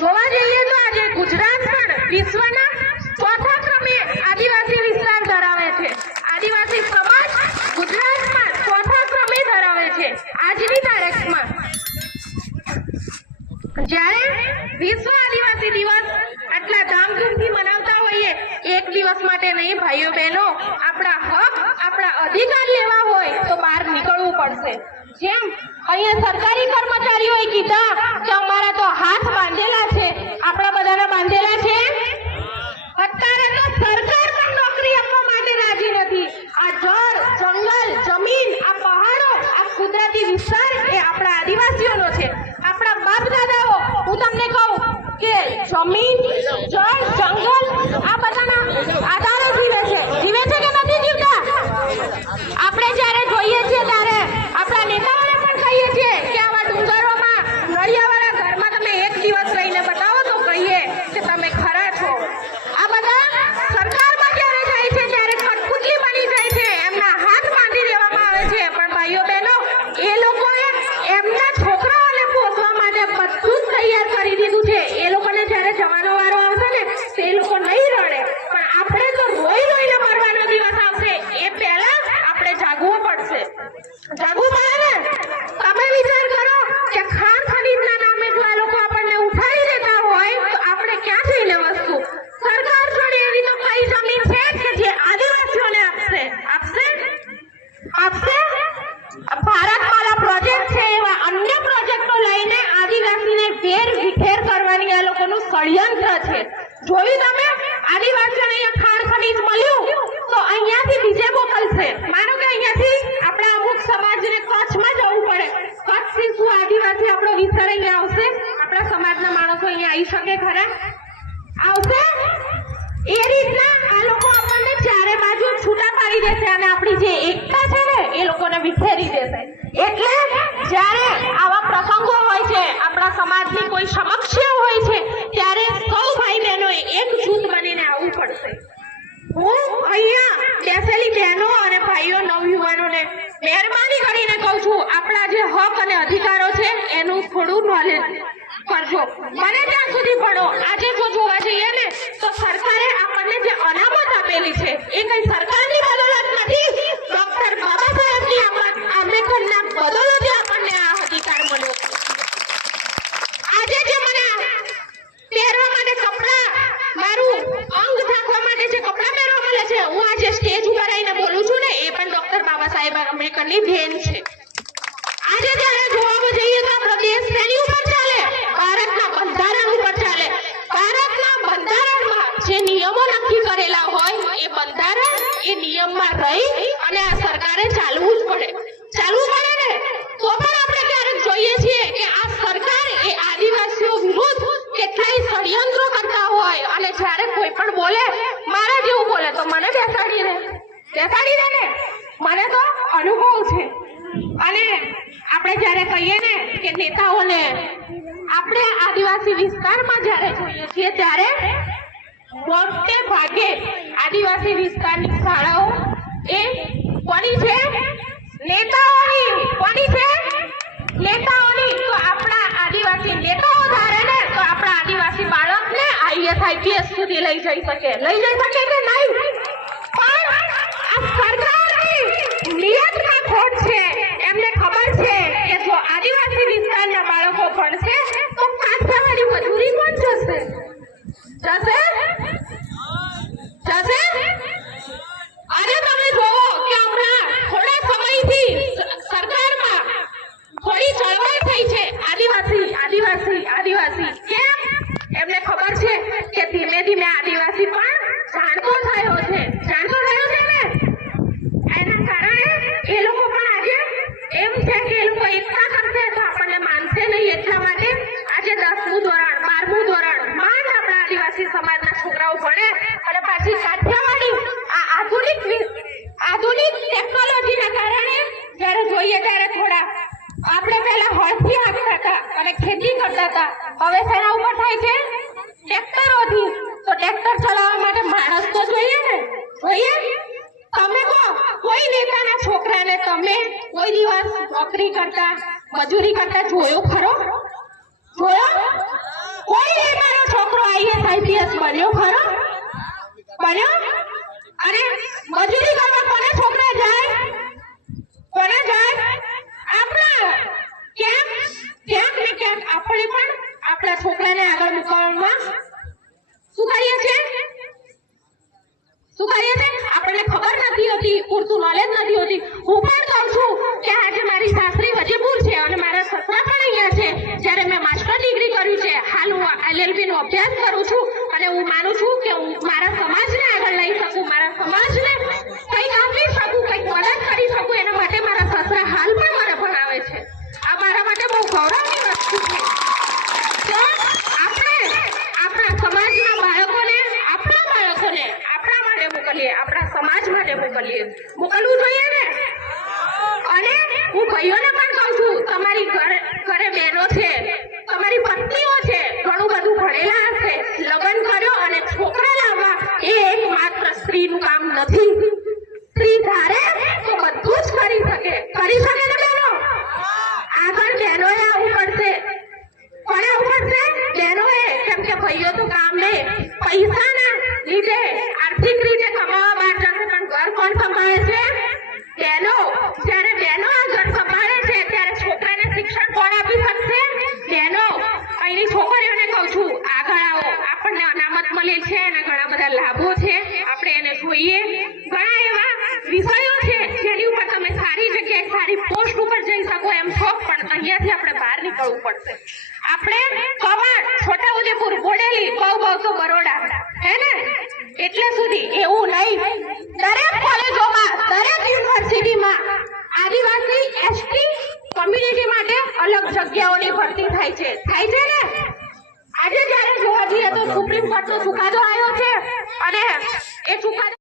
જોવા જઈએ તો આજે ગુજરાત પણ વિશ્વના ચોથા ક્રમે આદિવાસી વિસ્તાર ધરાવે છે. આદિવાસી સમાજ ગુજરાતમાં ચોથા ક્રમે ધરાવે છે. આજની તારીખમાં જ્યારે વિશ્વ આદિવાસી દિવસ આટલા ધામધૂમથી મનાવતા હોઈએ, એક દિવસ માટે નહીં ભાઈઓ બહેનો આપણા હક, આપણા અધિકાર લેવા હોય તો બહાર નીકળવું પડશે. જેમ અહીંયા સરકારી કર્મચારીઓએ કીધા કે અમારા તો હાથ બાંધેલા છે. આપણા બધાના બાંધેલા છે? અત્યારે તો સરકાર પણ નોકરી આપવા માટે રાજી નથી. આ જળ, જંગલ, જમીન, આ પહાડો, આ કુદરતી વિસ્તાર એ આપણા આદિવાસીઓનો છે. આપણા બાપ દાદાઓ હું તમને કહું કે જમીન, જળ, જંગલ, આ બધાના આધારે જીવે છે જીવે છે કે નથી જીવતા આપણે જ્યારે જોઈએ છીએ ત્યારે આપણા નેતાઓને પણ કહીએ છીએ કે આવા ડુંગરોમાં નળિયાવાળા ઘરમાં તમે એક દિવસ રહીને બતાવો તો કહીએ કે તમે ખરા છો આ બધા સરકારમાં જ્યારે જાય છે ત્યારે કઠપુતલી બની જાય છે એમના હાથ બાંધી દેવામાં આવે છે પણ ભાઈઓ બહેનો એ લોકોએ એમના છોકરાઓને પોસવા માટે બધું જ તૈયાર કરી દીધું છે એ લોકોને જ્યારે જવાનો વારો આવશે ને તો એ લોકો નહીં રડે પણ આપણે તો રોઈ રોઈને મરવાનો દિવસ આવશે એ પહેલા આપણે જાગવું પડશે જાગવું પડે ને તમે વિચાર કરો કે ખાણ ખનીજના નામે જો આ લોકો આપણને ઉઠાડી દેતા હોય તો આપણે ક્યાં જઈને વસ્તુ સરકાર જોડે એવી તો કઈ જમીન છે કે જે આદિવાસીઓને આપશે આપશે આપશે ભારતમાલા પ્રોજેક્ટ છે એવા અન્ય પ્રોજેક્ટો લઈને આદિવાસીને વેર વિખેર કરવાની આ લોકોનું ષડયંત્ર છે જોયું તમે આદિવાસીઓને અહીંયા ખાણ ખનીજ મળ્યું, તો અહીંયાથી બીજે મોકલશે માનો કે અહીંયાથી આપણા અમુક સમાજને કચ્છમાં જવું પડે. કચ્છથી શું આદિવાસી આપણો વિસ્તાર અહીંયા આવશે આપણા સમાજના માણસો અહીંયા આવી શકે ખરા? આવશે? એ રીતના આ લોકો આપણને ચારે બાજુ છૂટા પાડી દેશે અને આપણી જે એકતા છે ને, એ લોકોને વિખેરી દેશે. એટલે જ્યારે આવા પ્રસંગો હોય છે, આપણા સમાજની કોઈ સમક્ષ હોય નોલેજ કરજો મને ત્યાં સુધી ભણો. આજે જો જોવા જઈએ ને, તો સરકારે આપણને જે અનામત આપેલી છે, એ કઈ સરકારની બદોલત નથી ડોક્ટર બાબા સાહેબની આંબેડ- આંબેડકરના બદોલતે આપણને આ અધિકાર મળ્યો આજે જે મને પહેરવા માટે કપડાં મારું અંગ ઢાંકવા માટે જે કપડાં પહેરવા મળે છે હું આજે સ્ટેજ ઉપર આવીને બોલું છું ને એ પણ ડોક્ટર બાબા સાહેબ આંબેડકરની દેન છે આજે જ્યારે જોવા જઈએ તો આપણો દેશ શેની ઉપર ચાલે ભારતના બંધારણ ઉપર ચાલે ભારતના બંધારણમાં જે નિયમો નક્કી કરેલા હોય એ બંધારણ એ રહી અને આ સરકારે ચાલવું જ પડે. ચાલવું પડે ને? તો પણ આપણે ક્યારેક જોઈએ છીએ કે આ સરકાર એ આદિવાસીઓ વિરુદ્ધ કેટલાય ષડયંત્રો કરતા હોય અને જ્યારે કોઈ પણ બોલે, મારા જેવું બોલે, તો મને બેસાડી દે. બેસાડી દે ને? મને તો અનુભવ છે. અને આપણે જ્યારે કહીએ ને કે નેતાઓને, આપણે આદિવાસી વિસ્તારમાં જ્યારે જોઈએ છીએ, ત્યારે મોટે ભાગે આદિવાસી વિસ્તારની શાળાઓ કોની છે? નેતાઓની કોની છે? નેતાઓની તો આપણા આદિવાસી નેતાઓ ધારે ને, તો આપણા આદિવાસી બાળકને આઈએસ આઈપીએસ સુધી લઈ જઈ શકે. લઈ જઈ શકે કે નહીં પણ આ સરકારની નિયતમાં ખોટ છે એમને ખબર છે કે જો આદિવાસી વિસ્તારના બાળકો ભણશે તો કાઠિયાવાડી મજૂરી કોણ જશે જશે જશે આજે તમે જોવો કે હમણાં થોડા સમયથી સ- સરકારમાં થોડી ચળવળ થઈ છે આદિવાસી આદિવાસી આદિવાસી કેમ એમને ખબર છે ધીમે ધીમે આદિવાસી પણ જાણતો થયો છે. જાણતો થયો છે ને? એના કારણે એ લોકો પણ આજે એમ છે કે એ લોકો એકતા કરશે તો આપણને માનશે નહીં એટલા માટે આજે દસમું ધોરણ, બારમું ધોરણ માંડ આપણા આદિવાસી સમાજના છોકરાઓ ભણે અને પાછી કાઠિયાવાડી આ આધુનિક આધુનિક ટેકનોલોજીના કારણે જ્યારે જોઈએ ત્યારે થોડા આપણે પહેલા હળથી હાંકતા હતા અને ખેતી કરતા હતા. હવે શેના ઉપર થાય છે ટ્રેક્ટરોથી તો ટ્રેક્ટર ચલાવવા માટે માણસ તો જોઈએ ને? જોઈએ? તમે કહો, કોઈ નેતાના છોકરાને તમે કોઈ દિવસ નોકરી કરતા, મજૂરી કરતા જોયો ખરો? જોયો? કોઈ આઈપીએસ બન્યો ખરો? બન્યો? અરે, મજૂરી કરવા કોને છોકરા જાય કોને જાય આપણા કેમ કેમ ને કેમ આપણે પણ આપણા છોકરાને આગળ મૂકવામાં શું કરીએ છીએ શું કરીએ છીએ આપણને ખબર નથી હોતી પૂરતું નોલેજ નથી હોતી હું પણ કહું છું કે આજે મારી સાસરી વજીપુર છે અને મારા સસરા પણ અહીંયા છે જ્યારે મેં માસ્ટર ડિગ્રી કર્યું છે હાલ હું એલએલબી નો અભ્યાસ કરું છું અને હું માનું છું કે હું મારા સમાજને આગળ લઈ શકું મારા સમાજને કંઈક આપી શકું કંઈક મદદ કરી શકું એના માટે મારા સસરા હાલ પણ મને ભણાવે છે આ મારા માટે બહુ ગૌરવની વસ્તુ છે તો આપણે આપણા સમાજના બાળકોને આપણા બાળકોને આપણા માટે મોકલીએ આપણા સમાજ માટે મોકલીએ મોકલવું જોઈએ ને? અને હું ભાઈઓને પણ કહું છું, તમારી ઘરે બહેનો છે, તમારી પત્નીઓ છે, ઘણું બધું ભણેલા હશે, લગ્ન કર્યો અને છોકરા લાવવા એ એકમાત્ર સ્ત્રીનું કામ નથી. સ્ત્રી ધારે તો બધું જ કરી શકે. કરી શકે ને બહેનો? આગળ બહેનોએ આવવું પડશે કોને આવવું પડશે બહેનોએ, કેમ કે ભાઈઓ તો કામે પૈસાના લીધે, આર્થિક રીતે કમાવા બહાર જશે પણ ઘર કોણ સંભાળે છે બહેનો જ્યારે બહેનો આ ઘર સંભાળે છે, ત્યારે છોકરાને શિક્ષણ કોણ આપી શકશે? બહેનો. અહીંની છોકરીઓને કહું છું આગળ આવો આપણને અનામત મળે છે, અને ઘણા બધા લાભો છે. આપણે એને જોઈએ. ઘણા એવા વિષયો છે, જેની ઉપર તમે સારી જગ્યાએ સારી પોસ્ટ ઉપર જઈ શકો એમ છો, પણ અહીંયાથી આપણે બહાર નીકળવું પડશે. આપણે કવાડ, છોટાઉદેપુર, બોડેલી, બહુ બહુ તો બરોડા. હે ને? એટલે સુધી એવું નહીં. દરેક કોલેજોમાં દરેક યુનિવર્સિટીમાં આદિવાસી એસટી કમ્યુનિટી માટે અલગ જગ્યાઓની ભરતી થાય છે. થાય છે ને? આજે જ્યારે જોવા જઈએ તો સુપ્રીમ કોર્ટનો ચુકાદો આવ્યો છે અને એ ચુકાદો